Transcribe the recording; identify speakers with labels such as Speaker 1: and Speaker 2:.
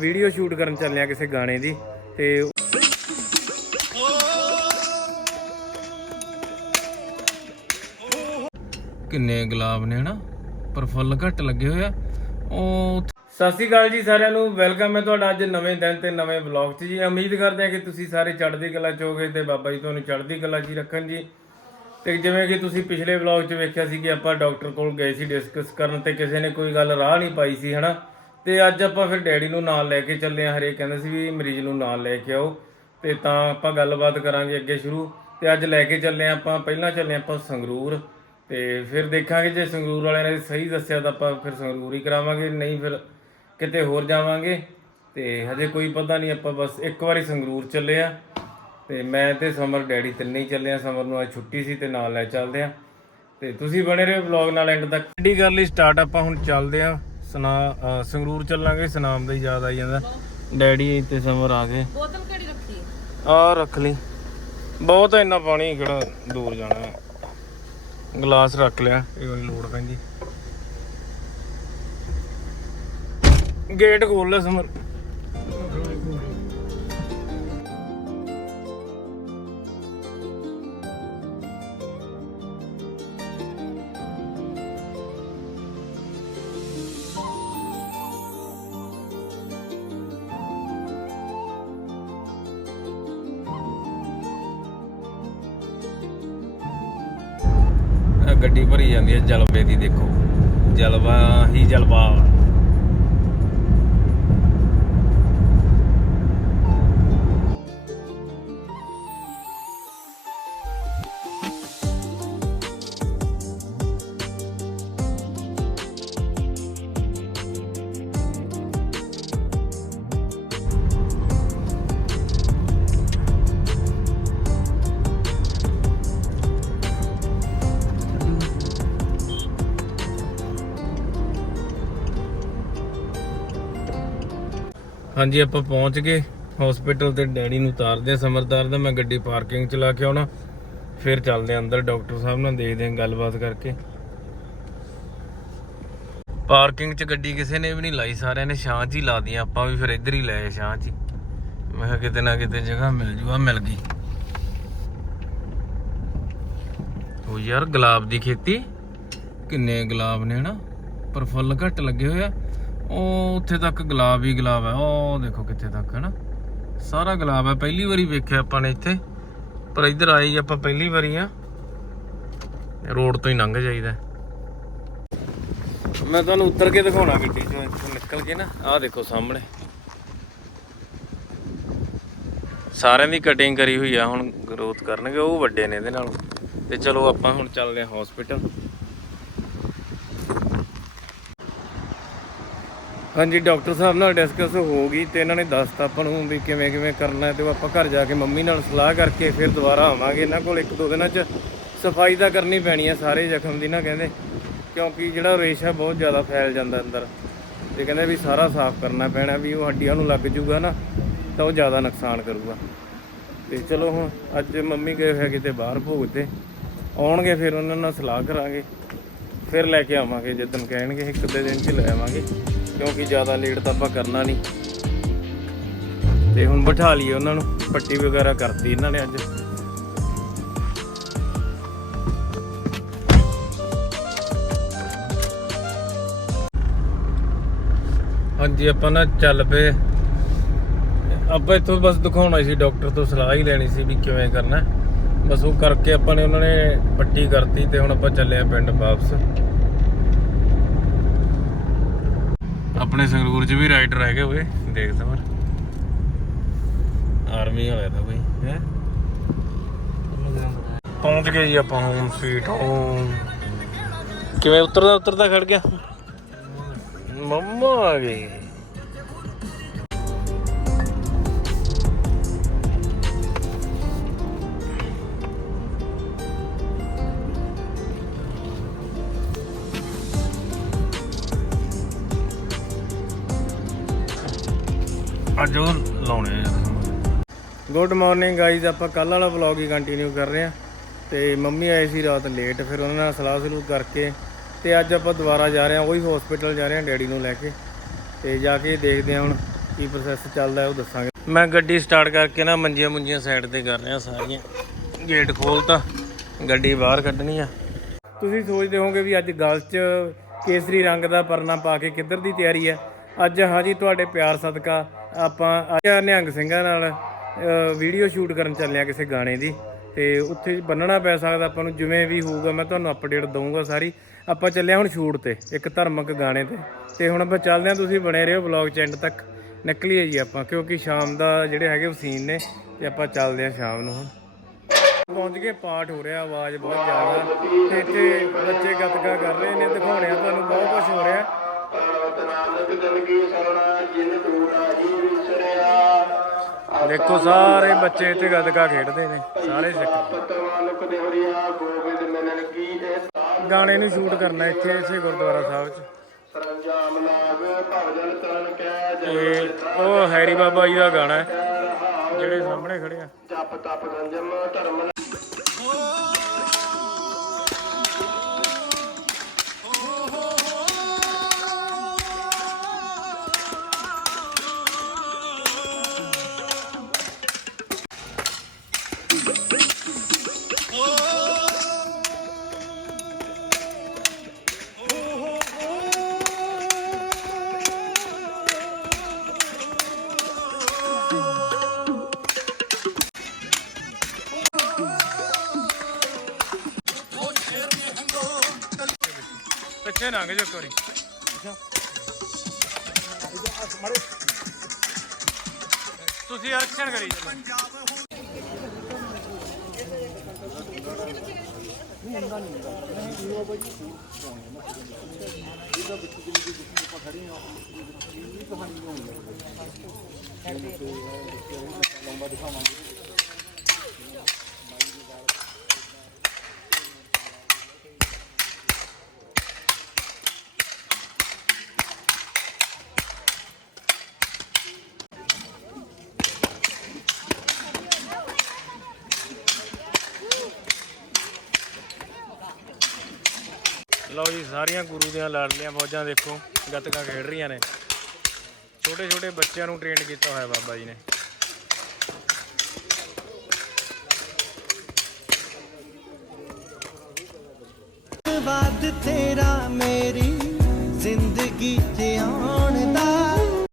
Speaker 1: Video shoot ਕਰਨ ਚੱਲੇ ਆ ਕਿਸੇ ਗਾਣੇ ਦੀ ਤੇ ਕਿੰਨੇ ਗੁਲਾਬ ਨੇ ਹਨਾ ਪਰ ਫੁੱਲ ਘੱਟ ਲੱਗੇ ਹੋਏ ਆ। ਉਹ ਸਤਿ ਸ਼੍ਰੀ ਅਕਾਲ ਜੀ ਸਾਰਿਆਂ ਨੂੰ ਵੈਲਕਮ ਹੈ ਤੁਹਾਡਾ ਅੱਜ ਨਵੇਂ ਦਿਨ ਤੇ ਨਵੇਂ ਵਲੌਗ 'ਚ ਜੀ। ਉਮੀਦ ਕਰਦੇ ਹਾਂ ਕਿ ਤੁਸੀਂ ਸਾਰੇ ਚੜ੍ਹਦੀ ਕਲਾ 'ਚ ਹੋਗੇ ਤੇ ਬਾਬਾ ਜੀ ਤੁਹਾਨੂੰ ਚੜ੍ਹਦੀ ਕਲਾ 'ਚ ਹੀ ਰੱਖਣ ਜੀ। ਤੇ ਜਿਵੇਂ ਕਿ ਤੁਸੀਂ ਪਿਛਲੇ ਵਲੌਗ 'ਚ ਵੇਖਿਆ ਸੀ ਕਿ ਆਪਾਂ ਡਾਕਟਰ ਕੋਲ ਗਏ ਸੀ ਡਿਸਕਸ ਕਰਨ ਤੇ ਕਿਸੇ ਨੇ ਕੋਈ ਗੱਲ ਰਾਹ ਨਹੀਂ ਪਾਈ ਸੀ ਹਨਾ? ਤੇ ਅੱਜ ਆਪਾਂ ਫਿਰ ਡੈਡੀ ਨੂੰ ਨਾਲ ਲੈ ਕੇ ਚੱਲੇ ਆ। ਹਰੇ ਕਹਿੰਦੇ ਸੀ ਵੀ ਮਰੀਜ਼ ਨੂੰ ਨਾਲ ਲੈ ਕੇ ਆਓ। ਤੇ ਤਾਂ ਆਪਾਂ ਗੱਲਬਾਤ ਕਰਾਂਗੇ ਅੱਗੇ ਸ਼ੁਰੂ। ਤੇ ਅੱਜ ਲੈ ਕੇ ਚੱਲੇ ਆ ਆਪਾਂ, ਪਹਿਲਾਂ ਚੱਲੇ ਆਪਾਂ ਸੰਗਰੂਰ। ਤੇ ਫਿਰ ਦੇਖਾਂਗੇ ਜੇ ਸੰਗਰੂਰ ਵਾਲਿਆਂ ਨੇ ਸਹੀ ਦੱਸਿਆ ਤਾਂ ਆਪਾਂ ਫਿਰ ਸੰਗਰੂਰ ਹੀ ਕਰਾਵਾਂਗੇ। ਨਹੀਂ ਫਿਰ ਕਿਤੇ ਹੋਰ ਜਾਵਾਂਗੇ। ਤੇ ਹਜੇ ਕੋਈ ਪਤਾ ਨਹੀਂ, ਆਪਾਂ ਬਸ ਇੱਕ ਵਾਰੀ ਸੰਗਰੂਰ ਚੱਲੇ ਆ। ਤੇ ਮੈਂ ਤੇ ਸਮਰ ਡੈਡੀ ਤਿੰਨੇ ਹੀ ਚੱਲੇ ਆ। ਸਮਰ ਨੂੰ ਅੱਜ ਛੁੱਟੀ ਸੀ ਤੇ ਨਾਲ ਲੈ ਚੱਲਦੇ ਆ। ਤੇ ਤੁਸੀਂ ਬਣੇ ਰਹੋ ਵਲੌਗ ਨਾਲ ਐਂਡ ਤੱਕ। ਗੱਡੀ ਗੱਲ ਹੀ ਸਟਾਰਟ ਆਪਾਂ ਹੁਣ ਚੱਲਦੇ ਆ। ਸਨਾ ਅ, ਸੰਗਰੂਰ ਚੱਲਾਂਗੇ ਸਨਾਮ ਦਾ ਹੀ ਯਾਦ ਆਈ ਜਾਂਦਾ। ਡੈਡੀ ਤੇ ਸਮਰ ਆ ਗਏ।
Speaker 2: ਬੋਤਲ ਕਿਹੜੀ ਰੱਖੀ?
Speaker 1: ਆ ਰੱਖ ਲਈ। ਬਹੁਤ ਆ ਇੰਨਾ ਪਾਣੀ ਕਿਹੜਾ ਦੂਰ ਜਾਣਾ ਹੈ। ਗਲਾਸ ਰੱਖ ਲਿਆ ਇਹ ਵਾਲੀ ਲੋੜ ਪੈਂਦੀ। ਗੇਟ ਖੋਲ ਲੈ ਸਮਰ। ਗੱਡੀ ਭਰੀ ਜਾਂਦੀ ਹੈ ਜਲਵੇ ਦੀ ਦੇਖੋ। ਜਲਵਾ ਹੀ ਜਲਵਾ। ਹਾਂਜੀ, ਆਪਾਂ ਪਹੁੰਚ ਗਏ। ਹਸਪੀਟਲ ਤੇ ਡੈਡੀ ਨੂੰ ਉਤਾਰਦੇ ਆ ਸਮਰਦਾਰ ਦਾ। ਮੈਂ ਗੱਡੀ ਪਾਰਕਿੰਗ ਚ ਲਾ ਕੇ ਆਉਣਾ। ਫਿਰ ਚੱਲਦੇ ਆ ਅੰਦਰ। ਡਾਕਟਰ ਸਾਹਿਬ ਨਾਲ ਦੇਖਦੇ ਆ ਗੱਲਬਾਤ ਕਰਕੇ। ਪਾਰਕਿੰਗ ਚ ਗੱਡੀ ਕਿਸੇ ਨੇ ਵੀ ਨਹੀਂ ਲਾਈ। ਸਾਰਿਆਂ ਨੇ ਛਾਂ 'ਚ ਹੀ ਲਾ ਦੀਆਂ ਆਪਾਂ ਵੀ ਫਿਰ ਇੱਧਰ ਹੀ ਲਏ ਛਾਂ 'ਚ ਮੈਂ ਕਿਹਾ ਕਿਤੇ ਨਾ ਕਿਤੇ ਜਗ੍ਹਾ ਮਿਲ ਜੂ। ਆ ਮਿਲ ਗਈ। ਉਹ ਯਾਰ, ਗੁਲਾਬ ਦੀ ਖੇਤੀ? ਕਿੰਨੇ ਗੁਲਾਬ ਨੇ ਹਨਾ? ਪਰ ਫੁੱਲ ਘੱਟ ਲੱਗੇ ਹੋਏ ਆ। ਉਹ ਉੱਥੇ ਤੱਕ ਗੁਲਾਬ ਹੀ ਗੁਲਾਬ ਹੈ। ਉਹ ਦੇਖੋ ਕਿੱਥੇ ਤੱਕ ਹੈ ਨਾ। ਸਾਰਾ ਗੁਲਾਬ ਹੈ। ਪਹਿਲੀ ਵਾਰੀ ਵੇਖਿਆ ਆਪਾਂ ਨੇ ਇੱਥੇ। ਪਰ ਇੱਧਰ ਆਏ ਆਪਾਂ ਪਹਿਲੀ ਵਾਰੀ ਆ। ਰੋਡ ਤੋਂ ਹੀ ਲੰਘ ਜਾਈਦਾ। ਮੈਂ ਤੁਹਾਨੂੰ ਉੱਤਰ ਕੇ ਦਿਖਾਉਣਾ ਗੱਡੀ ਚੋਂ। ਇੱਥੋਂ ਨਿਕਲ ਕੇ ਨਾ, ਆਹ ਦੇਖੋ ਸਾਹਮਣੇ। ਸਾਰਿਆਂ ਦੀ ਕਟਿੰਗ ਕਰੀ ਹੋਈ ਆ। ਹੁਣ ਗਰੋਥ ਕਰਨਗੇ। ਉਹ ਵੱਡੇ ਨੇ ਇਹਦੇ ਨਾਲੋਂ। ਤੇ ਚਲੋ ਆਪਾਂ ਹੁਣ ਚੱਲਦੇ ਹਾਂ ਹਸਪੀਟਲ ਹਾਂਜੀ, ਡਾਕਟਰ ਸਾਹਿਬ ਨਾਲ ਡਿਸਕਸ ਹੋ ਗਈ ਤੇ ਇਹਨਾਂ ਨੇ ਦੱਸਤਾ ਆਪਾਂ ਨੂੰ ਵੀ ਕਿਵੇਂ ਕਿਵੇਂ ਕਰਨਾ ਹੈ ਤੇ ਉਹ ਆਪਾਂ ਘਰ ਜਾ ਕੇ ਮੰਮੀ ਨਾਲ ਸਲਾਹ ਕਰਕੇ ਫਿਰ ਦੁਬਾਰਾ ਆਵਾਂਗੇ। ਇਹਨਾਂ ਕੋਲ ਇੱਕ ਦੋ ਦਿਨਾਂ 'ਚ ਸਫ਼ਾਈ ਤਾਂ ਕਰਨੀ ਪੈਣੀ ਹੈ ਸਾਰੇ ਜ਼ਖਮ ਦੀ ਨਾ ਕਹਿੰਦੇ, ਕਿਉਂਕਿ ਜਿਹੜਾ ਰੇਸ਼ਾ ਬਹੁਤ ਜ਼ਿਆਦਾ ਫੈਲ ਜਾਂਦਾ ਅੰਦਰ ਤੇ ਕਹਿੰਦੇ ਵੀ ਸਾਰਾ ਸਾਫ਼ ਕਰਨਾ ਪੈਣਾ, ਵੀ ਉਹ ਹੱਡੀਆਂ ਨੂੰ ਲੱਗ ਜੂਗਾ ਨਾ ਤਾਂ ਉਹ ਜ਼ਿਆਦਾ ਨੁਕਸਾਨ ਕਰੂਗਾ। ਤੇ ਚਲੋ ਹੁਣ ਅੱਜ ਮੰਮੀ ਗਏ ਹੋਏ ਕਿਤੇ ਬਾਹਰ ਭੋਗ ਤੇ, ਆਉਣਗੇ ਫਿਰ ਉਹਨਾਂ ਨਾਲ ਸਲਾਹ ਕਰਾਂਗੇ। ਫਿਰ ਲੈ ਕੇ ਆਵਾਂਗੇ ਜਦੋਂ ਕਹਿਣਗੇ ਇੱਕ ਦੋ ਦਿਨ ਚ ਲੈ ਆਵਾਂਗੇ। ਕਿਉਂਕਿ ਜ਼ਿਆਦਾ ਲੇਟ ਤਾਂ ਆਪਾਂ ਕਰਨਾ ਨਹੀਂ। ਤੇ ਹੁਣ ਬਿਠਾ ਲਈਏ ਉਹਨਾਂ ਨੂੰ, ਪੱਟੀ ਵਗੈਰਾ ਕਰਤੀ ਇਹਨਾਂ ਨੇ ਅੱਜ। ਹਾਂਜੀ, ਆਪਾਂ ਨਾ ਚੱਲ ਪਏ। ਆਪਾਂ ਇੱਥੋਂ ਬਸ ਦਿਖਾਉਣਾ ਸੀ, ਡਾਕਟਰ ਤੋਂ ਸਲਾਹ ਹੀ ਲੈਣੀ ਸੀ ਵੀ ਕਿਵੇਂ ਕਰਨਾ। ਬਸ ਉਹ ਕਰਕੇ ਆਪਾਂ ਨੇ ਉਹਨਾਂ ਨੇ ਪੱਟੀ ਕਰਤੀ ਤੇ ਹੁਣ ਆਪਾਂ ਚੱਲੇ ਆ ਪਿੰਡ ਵਾਪਸ। ਆਪਣੇ ਸੰਗਰੂਰ 'ਚ ਵੀ ਰਾਈਡਰ ਹੈਗੇ ਹੋਏ ਦੇਖਦਾ ਪਰ। ਆਰਮੀ ਵਾਲਾ ਦਾ ਕੋਈ ਹੈ? ਪਹੁੰਚ ਗਏ ਜੀ ਆਪਾਂ ਹੋਮ ਸਵੀਟ ਹੋਮ ਕਿਵੇਂ ਉਤਰਦਾ ਉਤਰਦਾ ਖੜ ਗਿਆ? ਮੰਮਾ ਆ ਗਈ ਅੱਜ ਉਹ ਲਾਉਣੇ ਆ। ਗੁੱਡ ਮਾਰਨਿੰਗ ਗਾਈਜ਼ ਆਪਾਂ ਕੱਲ ਵਾਲਾ ਵਲੌਗ ਹੀ ਕੰਟੀਨਿਊ ਕਰ ਰਹੇ ਆ ਤੇ ਮੰਮੀ ਆਏ ਸੀ ਰਾਤ ਲੇਟ ਫਿਰ ਉਹਨਾਂ ਨਾਲ ਸਲਾਹ ਸਲੂਹ ਕਰਕੇ ਤੇ ਅੱਜ ਆਪਾਂ ਦੁਬਾਰਾ ਜਾ ਰਹੇ ਆ ਉਹੀ ਹਸਪੀਟਲ ਜਾ ਰਹੇ ਆ ਡੈਡੀ ਨੂੰ ਲੈ ਕੇ। ਤੇ ਜਾ ਕੇ ਦੇਖਦੇ ਆ ਹੁਣ ਕੀ ਪ੍ਰੋਸੈਸ ਚੱਲਦਾ ਉਹ ਦੱਸਾਂਗੇ। ਮੈਂ ਗੱਡੀ ਸਟਾਰਟ ਕਰਕੇ ਨਾ ਮੰਜੀਆਂ ਮੁੰਜੀਆਂ ਸਾਈਡ ਤੇ ਕਰ ਰਿਹਾ ਸਾਰੀਆਂ। ਗੇਟ ਖੋਲਤਾ, ਗੱਡੀ ਬਾਹਰ ਕੱਢਣੀ ਆ। ਤੁਸੀਂ ਸੋਚਦੇ ਹੋਵੋਗੇ ਵੀ ਅੱਜ ਗਲ 'ਚ ਕੇਸਰੀ ਰੰਗ ਦਾ ਪਰਨਾ ਪਾ ਕੇ ਕਿੱਧਰ ਦੀ ਤਿਆਰੀ ਹੈ? ਅੱਜ ਹਾਂਜੀ, ਤੁਹਾਡੇ ਪਿਆਰ ਸਦਕਾ ਆਪਾਂ ਅੱਜ ਨਿਹੰਗ ਸਿੰਘਾਂ ਨਾਲ ਵੀਡੀਓ ਸ਼ੂਟ ਕਰਨ ਚੱਲੇ ਆ ਕਿਸੇ ਗਾਣੇ ਦੀ, ਤੇ ਉੱਥੇ ਬੰਨਣਾ ਪੈ ਸਕਦਾ ਆਪਾਂ ਨੂੰ, ਜਿਵੇਂ ਵੀ ਹੋਊਗਾ ਮੈਂ ਤੁਹਾਨੂੰ ਅਪਡੇਟ ਦਊਂਗਾ ਸਾਰੀ। ਆਪਾਂ ਚੱਲੇ ਹਾਂ ਹੁਣ ਸ਼ੂਟ ਤੇ, ਇੱਕ ਧਾਰਮਿਕ ਗਾਣੇ ਤੇ। ਤੇ ਹੁਣ ਆਪਾਂ ਚੱਲਦੇ ਹਾਂ, ਤੁਸੀਂ ਬਣੇ ਰਹੋ ਵਲੌਗ ਚ ਐਂਡ ਤੱਕ। ਨਿਕਲੀਏ ਜੀ ਆਪਾਂ, ਕਿਉਂਕਿ ਸ਼ਾਮ ਦਾ ਜਿਹੜੇ ਹੈਗੇ ਸੀਨ ਨੇ, ਤੇ ਆਪਾਂ ਚੱਲਦੇ ਹਾਂ ਸ਼ਾਮ ਨੂੰ ਹੁਣ। ਪਹੁੰਚ ਕੇ ਪਾਠ ਹੋ ਰਿਹਾ, ਆਵਾਜ਼ ਬਹੁਤ ਜ਼ਿਆਦਾ। ਤੇ ਇੱਥੇ ਬੱਚੇ ਗੱਤਕਾ ਕਰ ਰਹੇ ਨੇ, ਦਿਖਾਉਣੇ ਆ ਤੁਹਾਨੂੰ, ਬਹੁਤ ਕੁਝ ਹੋ ਰਿਹਾ। ਦੇਖੋ ਸਾਰੇ ਬੱਚੇ ਇੱਥੇ ਗੱਦਕਾ ਖੇਡਦੇ ਨੇ, ਸਾਰੇ ਸਿੱਖ ਗਾਣੇ ਨੂੰ ਸ਼ੂਟ ਕਰਨਾ ਇੱਥੇ, ਇਸੇ ਗੁਰਦੁਆਰਾ ਸਾਹਿਬ 'ਚ। ਤੇ ਉਹ ਹੈਰੀ ਬਾਬਾ ਜੀ ਦਾ ਗਾਣਾ ਹੈ, ਜਿਹੜੇ ਸਾਹਮਣੇ ਖੜੇ ਆ।
Speaker 2: ਜਪ ਤਪ ਗੰਜਮ ਧਰਮ
Speaker 1: ਪਿੱਛੇ ਲੰਘ ਜਾ ਕੋਰੀ ਤੁਸੀਂ ਆਰਕਸ਼ਨ ਕਰੀ ਚੱਲੋ ਲਓ ਜੀ, ਸਾਰੀਆਂ ਗੁਰੂ ਦੀਆਂ ਲਾਡਲੀਆਂ ਫੌਜਾਂ ਦੇਖੋ, ਗੱਤਕਾ ਖੇਡ ਰਹੀਆਂ ਨੇ। ਛੋਟੇ ਛੋਟੇ ਬੱਚਿਆਂ ਨੂੰ ਟ੍ਰੇਨ ਕੀਤਾ ਹੋਇਆ ਬਾਬਾ ਜੀ ਨੇ।
Speaker 3: ਬਾਦ ਤੇਰਾ